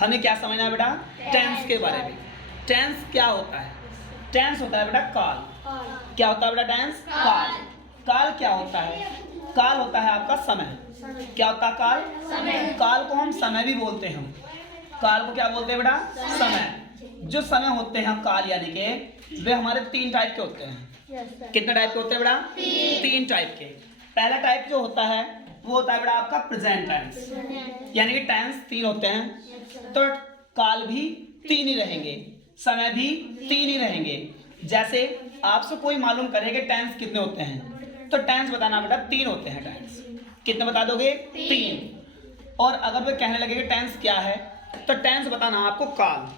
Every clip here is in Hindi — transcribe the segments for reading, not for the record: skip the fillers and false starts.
हमें क्या समझना है बेटा? टेंस के बारे में। टेंस क्या होता है? टेंस होता है बेटा काल। क्या होता है बेटा टेंस? काल। काल क्या होता है? काल होता है आपका समय। क्या होता है काल? समय। काल को हम समय भी बोलते हैं। काल को क्या बोलते हैं बेटा? समय। जो समय होते हैं काल यानी के वे हमारे 3 टाइप के होते हैं। कितने टाइप के होते हैं बेटा? 3 टाइप के। पहला टाइप जो होता है वो होता है बेटा आपका प्रेजेंट टेंस, यानी कि टेंस 3 होते हैं तो काल भी 3 ही रहेंगे, समय भी 3 ही रहेंगे। जैसे आपसे कोई मालूम करे कि टेंस कितने होते हैं तो टेंस बताना बेटा 3 होते हैं। टेंस कितने बता दोगे? 3। और अगर वे कहने लगे कि टेंस क्या है तो टेंस बताना आपको काल।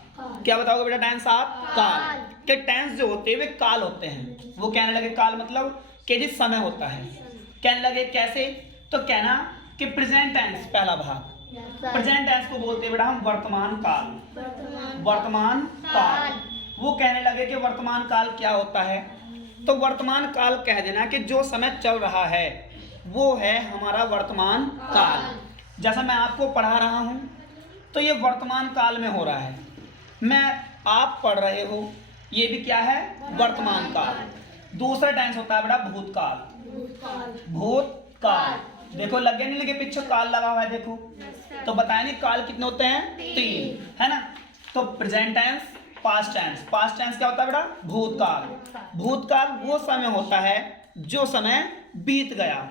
क्या बताओगे बेटा टेंस आप? काल। कि टेंस जो होते हैं वे काल होते हैं। वो कहने लगे काल मतलब कि जिस समय होता है। कहने लगे कैसे? तो कहना कि प्रेजेंट टेंस पहला भाग, प्रेजेंट टेंस को बोलते हैं बेटा हम वर्तमान काल। वर्तमान काल। वो कहने लगे कि वर्तमान काल क्या होता है तो वर्तमान काल कह देना कि जो समय चल रहा है वो है हमारा वर्तमान काल। जैसा मैं आपको पढ़ा रहा हूं तो ये वर्तमान काल में हो रहा है। मैं आप पढ़ रहे हो ये भी क्या है? वर्तमान काल। दूसरा टेंस होता है बेटा भूतकाल। भूतकाल। देखो लगे नहीं लगे? पीछे काल लगा हुआ है देखो। तो बताया नहीं काल कितने होते हैं? 3 है ना। तो present tense, past tense. Past tense क्या होता है बेटा? भूतकाल। भूतकाल वो समय होता है जो समय बीत गया।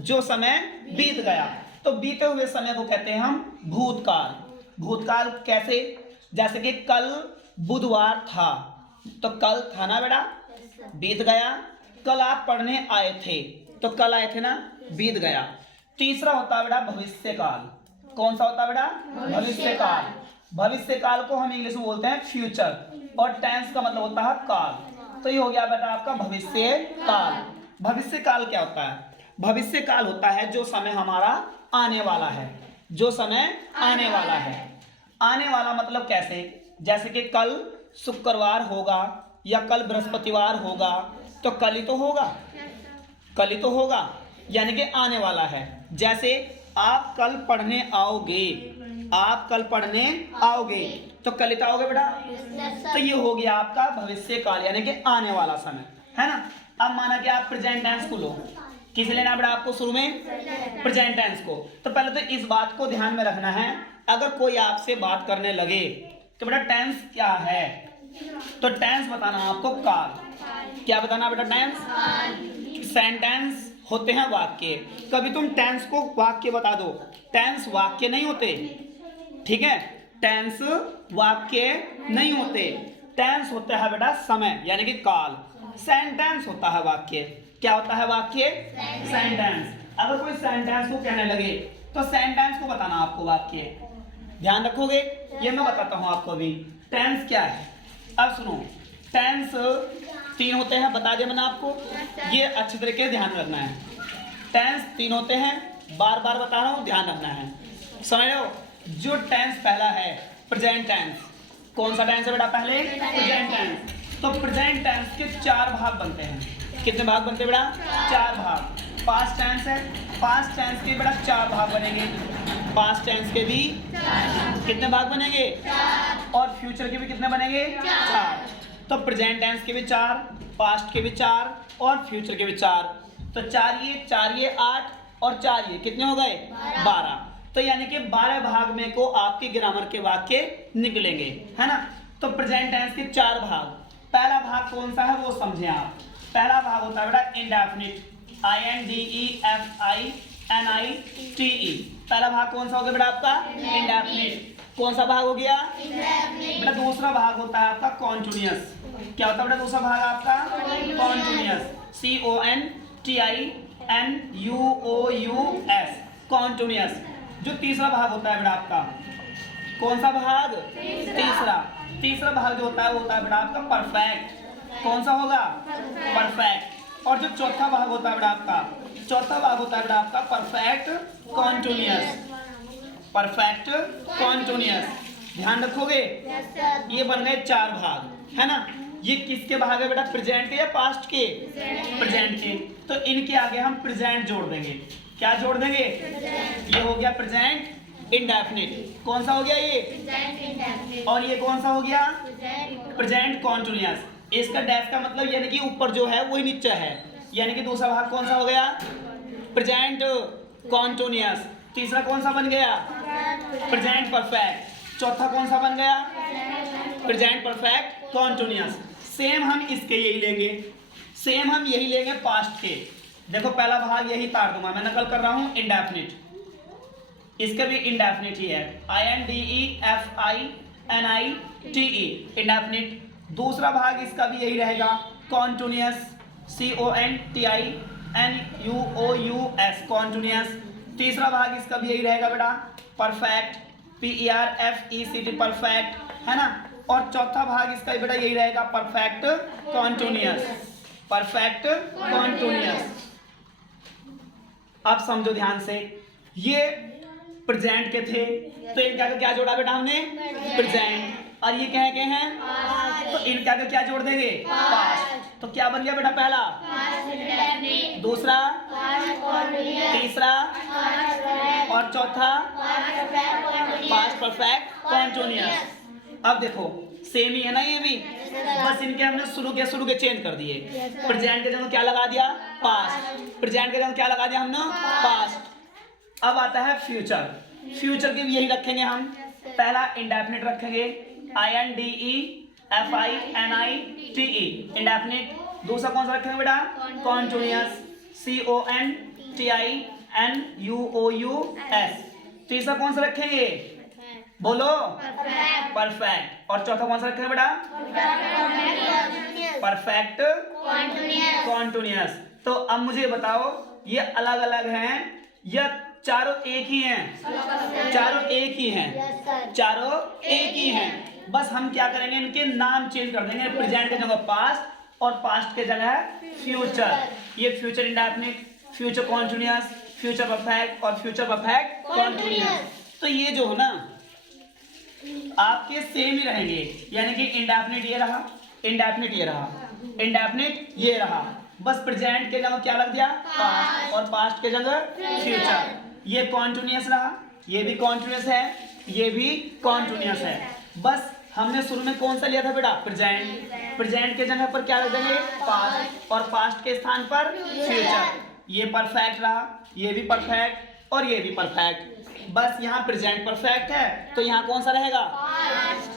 जो समय बीत गया तो बीते हुए समय को कहते हैं हम भूतकाल। भूतकाल कैसे? जैसे कि कल बुधवार था तो कल था ना बेटा, बीत गया। कल आप पढ़ने आए थे तो कल आए थे ना, बीत गया। तीसरा होता है बेटा भविष्य काल। कौन सा होता है बेटा? भविष्य काल। भविष्य काल को हम इंग्लिश में बोलते हैं फ्यूचर और टेंस का मतलब होता है काल। तो ये हो गया बेटा आपका भविष्य काल। भविष्य काल क्या होता है? भविष्य काल होता है जो समय हमारा आने वाला है। जो समय आने वाला है। आने वाला मतलब कैसे? जैसे कि कल शुक्रवार होगा या कल बृहस्पतिवार होगा तो कल ही तो होगा। कल ही तो होगा यानी कि आने वाला है। जैसे आप कल पढ़ने आओगे, आप कल पढ़ने आओगे तो कल ही तो आओगे बेटा। तो ये हो गया आपका भविष्य काल यानी कि आने वाला समय, है ना। अब माना कि आप प्रेजेंट टेंस को लो, किसे लेना बेटा आपको शुरू में? प्रेजेंट टेंस को। तो पहले तो इस बात को ध्यान में रखना है, अगर कोई आपसे बात करने लगे कि बेटा टेंस क्या है तो टेंस बताना आपको काल। क्या बताना बेटा? टेंस। सेंटेंस होते हैं वाक्य। कभी तुम टेंस को वाक्य बता दो, टेंस वाक्य नहीं होते, ठीक है। टेंस वाक्य नहीं होते। टेंस होता है बेटा समय यानी कि काल। सेंटेंस होता है वाक्य। क्या होता है वाक्य? सेंटेंस। अगर कोई सेंटेंस को कहने लगे तो सेंटेंस को बताना आपको वाक्य। ध्यान रखोगे? ये मैं बताता हूं आपको अभी टेंस क्या है। अब सुनो, टेंस 3 होते हैं, बता दिया मैंने आपको। ये अच्छे तरीके से ध्यान रखना है। टेंस 3 होते हैं, बार बार बता रहा हूं, ध्यान रखना है। समझ लो, जो टेंस पहला है प्रेजेंट टेंस। कौन सा टेंस है बेटा? पहले प्रेजेंट टेंस। तो प्रेजेंट टेंस के 4 भाग बनते हैं। कितने भाग बनते हैं बेटा? 4 भाग। पास्ट टेंस है, पास्ट टेंस के बेटा 4 भाग बनेंगे। पास्ट टेंस के भी कितने भाग बनेंगे? 4। और फ्यूचर के भी कितने बनेंगे? 4। तो प्रेजेंट टेंस के भी 4, पास्ट के भी 4 और फ्यूचर के भी 4। तो 4 ये 8 और 4 ये कितने हो गए? 12। तो यानी कि 12 भाग में को आपके ग्रामर के वाक्य निकलेंगे, है ना। तो प्रेजेंट टेंस के 4 भाग। पहला भाग कौन सा है वो समझें आप। पहला भाग होता है बेटा इंडेफिनिट, INDEFINITE। पहला भाग कौन सा हो गया बेटा आपका? इंडेफिनिट। कौन सा भाग हो गया? बेटा दूसरा भाग होता है आपका कॉन्टिन्यूअस। क्या होता है बेटा दूसरा भाग आपका? कॉन्टिन्यूअस। CONTINUOUS, continuous. जो तीसरा भाग होता है बेटा आपका, कौन सा भाग? तीसरा। तीसरा भाग जो होता है वो होता है बेटा आपका परफेक्ट। कौन सा होगा? परफेक्ट। और जो चौथा भाग होता है बेटा आपका, चौथा भाग होता है बेटा आपका परफेक्ट कॉन्टिन्यूअस। Perfect continuous. ध्यान रखोगे? ये बन गए 4 भाग, है ना। ये किसके भाग है बेटा? प्रेजेंट के या पास्ट के? प्रेजेंट के। तो इनके आगे हम प्रेजेंट जोड़ देंगे। क्या जोड़ देंगे? ये हो गया प्रेजेंट, इंडेफिनिट। कौन सा हो गया ये? और ये कौन सा हो गया? Present continuous. इसका डैश का मतलब यानी कि ऊपर जो है वही नीचे है, यानी कि दूसरा भाग कौन सा हो गया? Present continuous. तीसरा कौन सा बन गया? Present perfect. चौथा कौन सा बन गया? Present perfect continuous. सेम हम इसके यही लेंगे, सेम हम यही लेंगे पास्ट के। देखो पहला भाग यही तार दूंगा, मैं नकल कर रहा हूं इंडेफिनिट, इसका भी इंडेफिनिट ही है, INDEFINITE इंडेफिनिट। दूसरा भाग इसका भी यही रहेगा कॉन्टिन्यूअस, CONTINUOUS कॉन्टिन्यूअस। तीसरा भाग इसका भी यही रहेगा बेटा परफेक्ट, PERFECT परफेक्ट, है ना। और चौथा भाग इसका बेटा यही रहेगा परफेक्ट कॉन्टिन्यूअस, परफेक्ट कॉन्टिन्यूअस। अब समझो ध्यान से, ये प्रेजेंट के थे तो इनका क्या जोड़ा बेटा हमने? प्रेजेंट। और ये क्या के हैं? तो इनका क्या जोड़ देंगे? पास्ट। तो क्या बन गया बेटा? पहला, दूसरा, तीसरा और चौथा पास्ट परफेक्ट कॉन्टिन्यूअस। अब देखो सेम ही है ना ये भी, बस इनके हमने शुरू के चेंज कर दिए। प्रेजेंट के जगह क्या लगा दिया? पास्ट। प्रेजेंट के जगह क्या लगा दिया हमने? पास्ट। अब आता है फ्यूचर। फ्यूचर के भी यही रखेंगे हम। पहला इंडेफिनिट रखेंगे, INDEFINITE इंडेफिनिट। दूसरा कौन सा रखेंगे बेटा? Continuous, CONTINUOUS। तीसरा कौन सा रखेंगे? बोलो, परफेक्ट। और चौथा कौन सा रखेंगे बेटा? Perfect continuous. तो अब मुझे बताओ, ये अलग अलग हैं या चारों एक ही हैं? चारों एक ही हैं, चारों एक ही हैं। बस हम क्या करेंगे, इनके नाम चेंज कर देंगे। प्रेजेंट के जगह पास्ट और पास्ट के जगह फ्यूचर। ये future indefinite, future continuous, future perfect और फ्यूचर परफेक्ट कॉन्टिन्यूअस। तो ये जो है ना आपके सेम ही रहेंगे, यानी कि इंडेफिनिट ये रहा, इंडेफिनिट ये रहा, इंडेफिनिट ये रहा। बस प्रेजेंट के जगह क्या लग दिया? पास्ट, और पास्ट के जगह फ्यूचर। ये कॉन्टिन्यूअस रहा, ये भी कॉन्टिन्यूअस है, ये भी कॉन्टिन्यूअस है। बस हमने शुरू में कौन सा लिया था बेटा? प्रेजेंट। प्रेजेंट के जगह पर क्या रख देंगे? पास्ट, और पास्ट के स्थान पर फ्यूचर। ये परफेक्ट रहा, ये भी परफेक्ट और ये भी परफेक्ट। बस यहाँ प्रेजेंट परफेक्ट है तो यहाँ कौन सा रहेगा?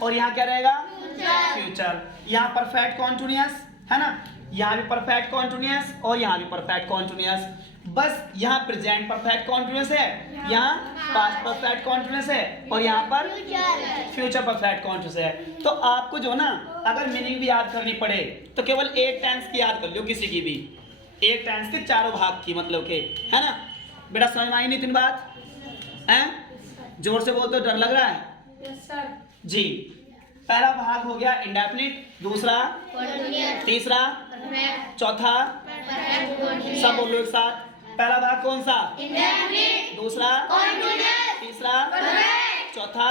और यहाँ क्या रहेगा? फ्यूचर। यहाँ परफेक्ट कॉन्टिन्यूअस है ना, यहाँ भी परफेक्ट कॉन्टिन्यूअस और यहाँ भी परफेक्ट कॉन्टिन्यूअस। बस यहाँ प्रेजेंट परफेक्ट कॉन्टिन्यूअस है, यहाँ पास्ट परफेक्ट कॉन्टिन्यूअस है और यहाँ पर फ्यूचर परफेक्ट कॉन्टिन्यूअस है। तो आपको जो ना अगर मीनिंग भी याद करनी पड़े तो केवल एक टेंस की याद कर लो, किसी की भी एक टेंस के चारों भाग की, मतलब के, है ना। बेटा समझ में आई नहीं तीन बात? हैं? जोर से बोल तो डर लग रहा है? यस सर जी। पहला भाग हो गया इंडेफिनिट, दूसरा, तीसरा, चौथा, सब बोलो एक साथ। पहला भाग कौन सा? दूसरा, तीसरा, चौथा,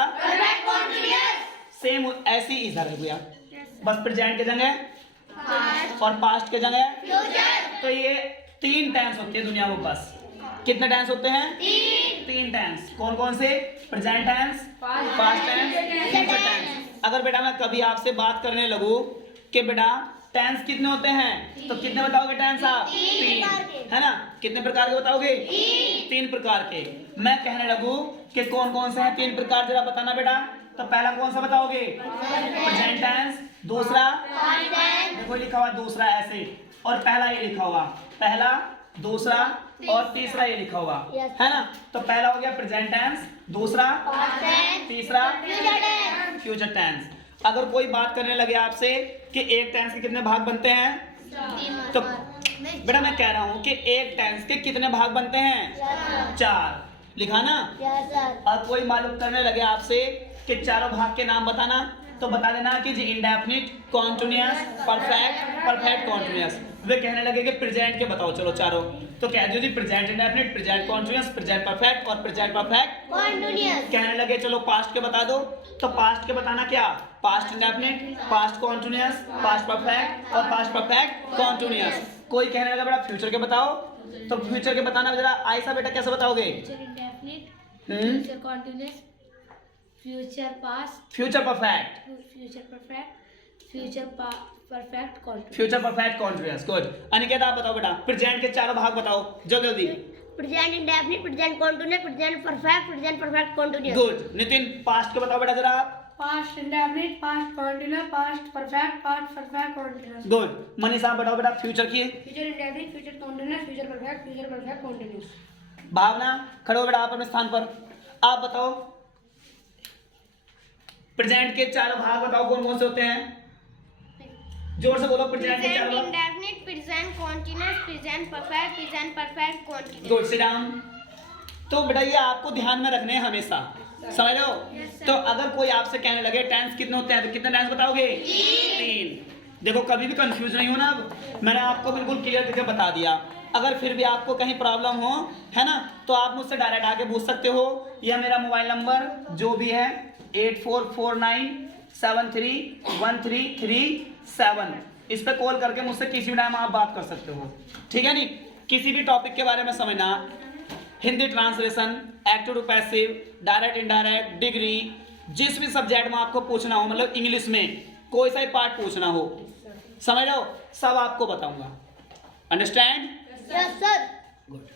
सेम ऐसे ही इधर हो गया। बस प्रेजेंट के जगह और पास्ट के जगह। तो ये तीन टेंस होते हैं दुनिया में। बस कितने टेंस होते हैं? तीन टेंस। कौन कौन से? Present tense, past tense, future tense. अगर बेटा मैं कभी आपसे बात करने लगूं कि बेटा टेंस कितने होते हैं, तो कितने बताओगे टेंस आप? तीन, है ना। कितने प्रकार के बताओगे? तीन प्रकार के। मैं कहने लगूं कि कौन कौन से हैं तीन प्रकार, जरा बताना बेटा। तो पहला कौन सा बताओगे? Present tense. दूसरा, देखो लिखा हुआ दूसरा ऐसे, और पहला ये लिखा हुआ, पहला, दूसरा और तीसरा ये लिखा हुआ, है ना। तो पहला हो गया प्रेजेंट टेंस, दूसरा, तीसरा फ्यूचर टेंस। अगर कोई बात करने लगे आपसे कि एक टेंस के कितने भाग बनते हैं, तो बेटा मैं कह रहा हूं कि एक टेंस के कितने भाग बनते हैं? चार। लिखा ना। और कोई मालूम करने लगे आपसे कि चारों भाग के नाम बताना, तो बता देना कि जी indefinite, continuous, perfect, perfect continuous. वे कहने लगे कि प्रेजेंट के बताओ चलो चारों, तो कह दो जी present indefinite, present continuous, present perfect और प्रेजेंट परफेक्ट कॉन्टिन्यूअस। कहने लगे चलो पास्ट के बता दो, तो पास्ट के बताना क्या? Past indefinite, past continuous, past perfect और पास्ट परफेक्ट कॉन्टिन्यूअस। कोई कहने लगा बेटा फ्यूचर के बताओ, तो फ्यूचर के बताना जरा आयशा बेटा कैसे बताओगे? Future continuous, future past, future perfect, future perfect, future perfect continuous. Future perfect continuous. Good. Aniket आप बताओ बेटा, प्रेजेंट के चारों भाग बताओ जल्दी। Present indefinite, present continuous, present perfect, present perfect continuous. Good. Nitin past के बताओ बेटा जरा। Past indefinite, past continuous, past perfect continuous. Good. Manisha आप बताओ बेटा फ्यूचर की। Future indefinite, future continuous, future perfect continuous. Bhavna खड़े हो बेटा आप अपने स्थान पर। आप बताओ प्रेजेंट के चारों भाग बताओ कौन कौन से होते हैं, जोर से बोलो। प्रेजेंट के चारों भाग। Indefinite, present continuous, present perfect, present perfect continuous. Good. Sit down. तो बेटा ये आपको ध्यान में रखने हैं हमेशा, समझ लो। तो अगर कोई आपसे कहने लगे टेंस कितने होते हैं तो कितने टेंस बताओगे? 3। देखो कभी भी कंफ्यूज नहीं होना, अब मैंने आपको बिल्कुल क्लियर करके बता दिया। अगर फिर भी आपको कहीं प्रॉब्लम हो, है ना, तो आप मुझसे डायरेक्ट आके पूछ सकते हो। यह मेरा मोबाइल नंबर जो भी है 8449731337, इस पे कॉल करके मुझसे किसी भी टाइम आप बात कर सकते हो, ठीक है। नहीं किसी भी टॉपिक के बारे में समझना, Hindi translation, active to passive, direct indirect, degree, जिस भी सब्जेक्ट में आपको पूछना हो, मतलब इंग्लिश में कोई सा ही पार्ट पूछना हो, समझ लो, सब आपको बताऊंगा। अंडरस्टैंड? Yes sir. गुड।